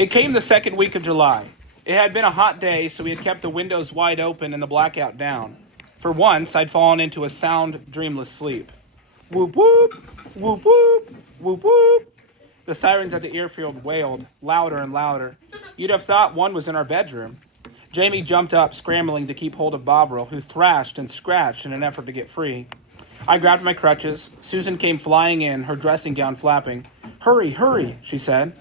It came the second week of July. It had been a hot day, so we had kept the windows wide open and the blackout down. For once, I'd fallen into a sound, dreamless sleep. Whoop whoop, whoop whoop, whoop whoop. The sirens at the airfield wailed, louder and louder. You'd have thought one was in our bedroom. Jamie jumped up, scrambling to keep hold of Bovril, who thrashed and scratched in an effort to get free. I grabbed my crutches. Susan came flying in, her dressing gown flapping. Hurry, hurry, she said.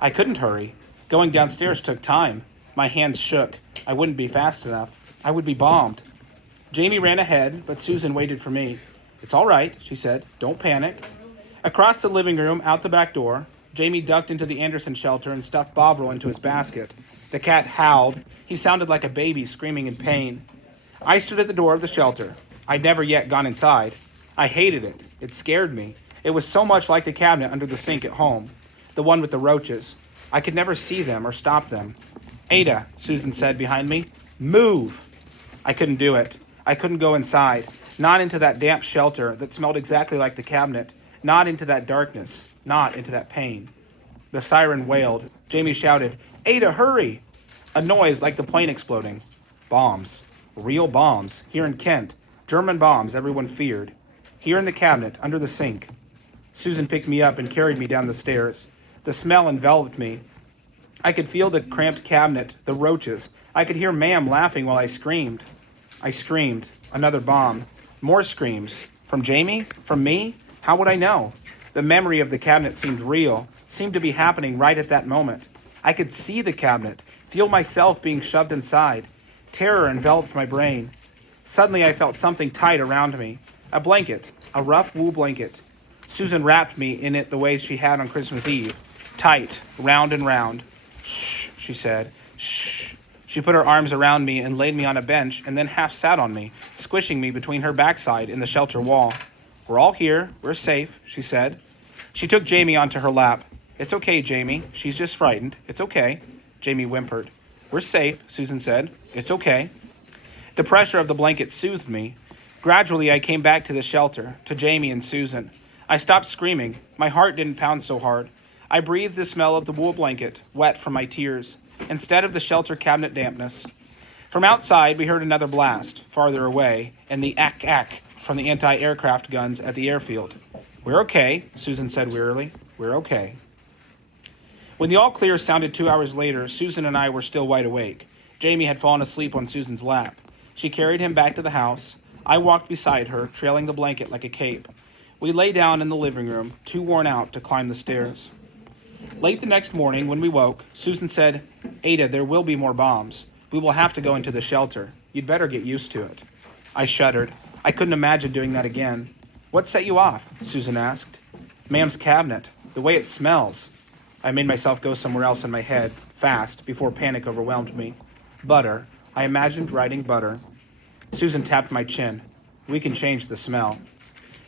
I couldn't hurry. Going downstairs took time. My hands shook. I wouldn't be fast enough. I would be bombed. Jamie ran ahead, but Susan waited for me. It's all right, she said. Don't panic. Across the living room, out the back door, Jamie ducked into the Anderson shelter and stuffed Bovril into his basket. The cat howled. He sounded like a baby screaming in pain. I stood at the door of the shelter. I'd never yet gone inside. I hated it. It scared me. It was so much like the cabinet under the sink at home, the one with the roaches. I could never see them or stop them. Ada, Susan said behind me, move. I couldn't do it. I couldn't go inside, not into that damp shelter that smelled exactly like the cabinet, not into that darkness, not into that pain. The siren wailed. Jamie shouted, Ada, hurry! A noise like the plane exploding. Bombs. Real bombs. Here in Kent. German bombs everyone feared. Here in the cabinet, under the sink. Susan picked me up and carried me down the stairs. The smell enveloped me. I could feel the cramped cabinet, the roaches. I could hear Ma'am laughing while I screamed. I screamed. Another bomb. More screams. From Jamie? From me? How would I know? The memory of the cabinet seemed real, seemed to be happening right at that moment. I could see the cabinet, feel myself being shoved inside. Terror enveloped my brain. Suddenly I felt something tight around me. A blanket, a rough wool blanket. Susan wrapped me in it the way she had on Christmas Eve. Tight, round and round. Shh, she said. Shh. She put her arms around me and laid me on a bench and then half sat on me, squishing me between her backside and the shelter wall. We're all here. We're safe, she said. She took Jamie onto her lap. It's okay, Jamie. She's just frightened. It's okay. Jamie whimpered. We're safe, Susan said. It's okay. The pressure of the blanket soothed me. Gradually, I came back to the shelter, to Jamie and Susan. I stopped screaming. My heart didn't pound so hard. I breathed the smell of the wool blanket, wet from my tears, instead of the shelter cabinet dampness. From outside, we heard another blast, farther away, and the ack-ack from the anti-aircraft guns at the airfield. We're okay, Susan said wearily. We're okay. When the all-clear sounded 2 hours later, Susan and I were still wide awake. Jamie had fallen asleep on Susan's lap. She carried him back to the house. I walked beside her, trailing the blanket like a cape. We lay down in the living room, too worn out to climb the stairs. Late the next morning, when we woke, Susan said, Ada, there will be more bombs. We will have to go into the shelter. You'd better get used to it. I shuddered. I couldn't imagine doing that again. What set you off? Susan asked. Ma'am's cabinet. The way it smells. I made myself go somewhere else in my head, fast, before panic overwhelmed me. Butter. I imagined writing butter. Susan tapped my chin. We can change the smell.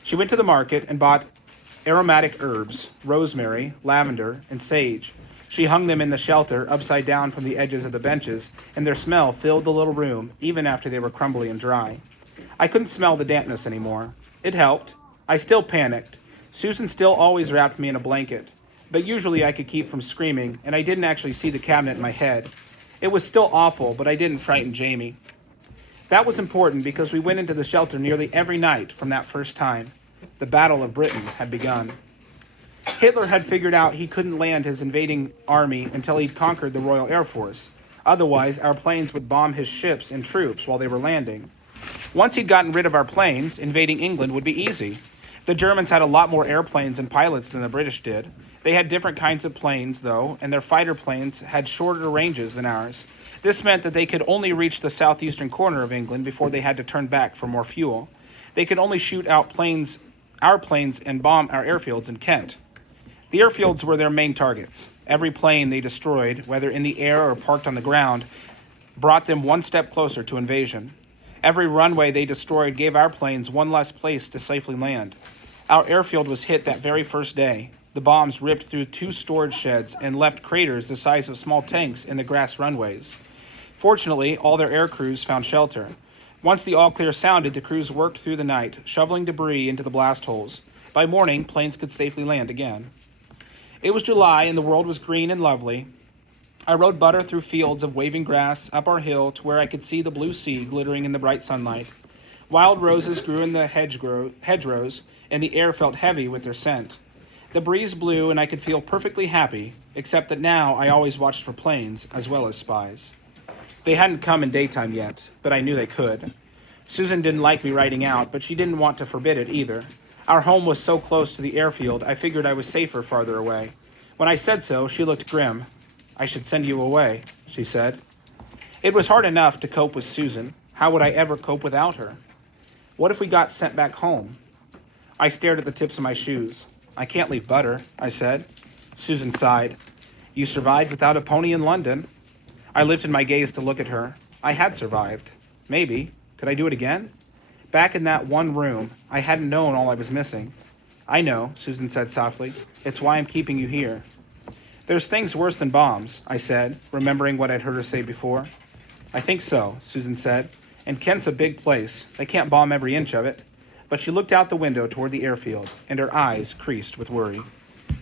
She went to the market and bought aromatic herbs, rosemary, lavender, and sage. She hung them in the shelter, upside down from the edges of the benches, and their smell filled the little room, even after they were crumbly and dry. I couldn't smell the dampness anymore. It helped. I still panicked. Susan still always wrapped me in a blanket, but usually I could keep from screaming, and I didn't actually see the cabinet in my head. It was still awful, but I didn't frighten Jamie. That was important because we went into the shelter nearly every night from that first time. The Battle of Britain had begun. Hitler had figured out he couldn't land his invading army until he'd conquered the Royal Air Force. Otherwise, our planes would bomb his ships and troops while they were landing. Once he'd gotten rid of our planes, invading England would be easy. The Germans had a lot more airplanes and pilots than the British did. They had different kinds of planes, though, and their fighter planes had shorter ranges than ours. This meant that they could only reach the southeastern corner of England before they had to turn back for more fuel. They could only shoot out our planes and bomb our airfields in Kent. The airfields were their main targets. Every plane they destroyed, whether in the air or parked on the ground, brought them one step closer to invasion. Every runway they destroyed gave our planes one less place to safely land. Our airfield was hit that very first day. The bombs ripped through 2 storage sheds and left craters the size of small tanks in the grass runways. Fortunately, all their air crews found shelter. Once the all-clear sounded, the crews worked through the night, shoveling debris into the blast holes. By morning, planes could safely land again. It was July, and the world was green and lovely. I rode Butter through fields of waving grass, up our hill to where I could see the blue sea glittering in the bright sunlight. Wild roses grew in the hedgerows, and the air felt heavy with their scent. The breeze blew, and I could feel perfectly happy, except that now I always watched for planes as well as spies. They hadn't come in daytime yet, but I knew they could. Susan didn't like me riding out, but she didn't want to forbid it either. Our home was so close to the airfield, I figured I was safer farther away. When I said so, she looked grim. "I should send you away," she said. It was hard enough to cope with Susan. How would I ever cope without her? What if we got sent back home? I stared at the tips of my shoes. "I can't leave Butter," I said. Susan sighed. "You survived without a pony in London." I lifted my gaze to look at her. I had survived. Maybe. Could I do it again? Back in that one room, I hadn't known all I was missing. "I know," Susan said softly. "It's why I'm keeping you here." "There's things worse than bombs," I said, remembering what I'd heard her say before. "I think so," Susan said. "And Kent's a big place. They can't bomb every inch of it." But she looked out the window toward the airfield, and her eyes creased with worry.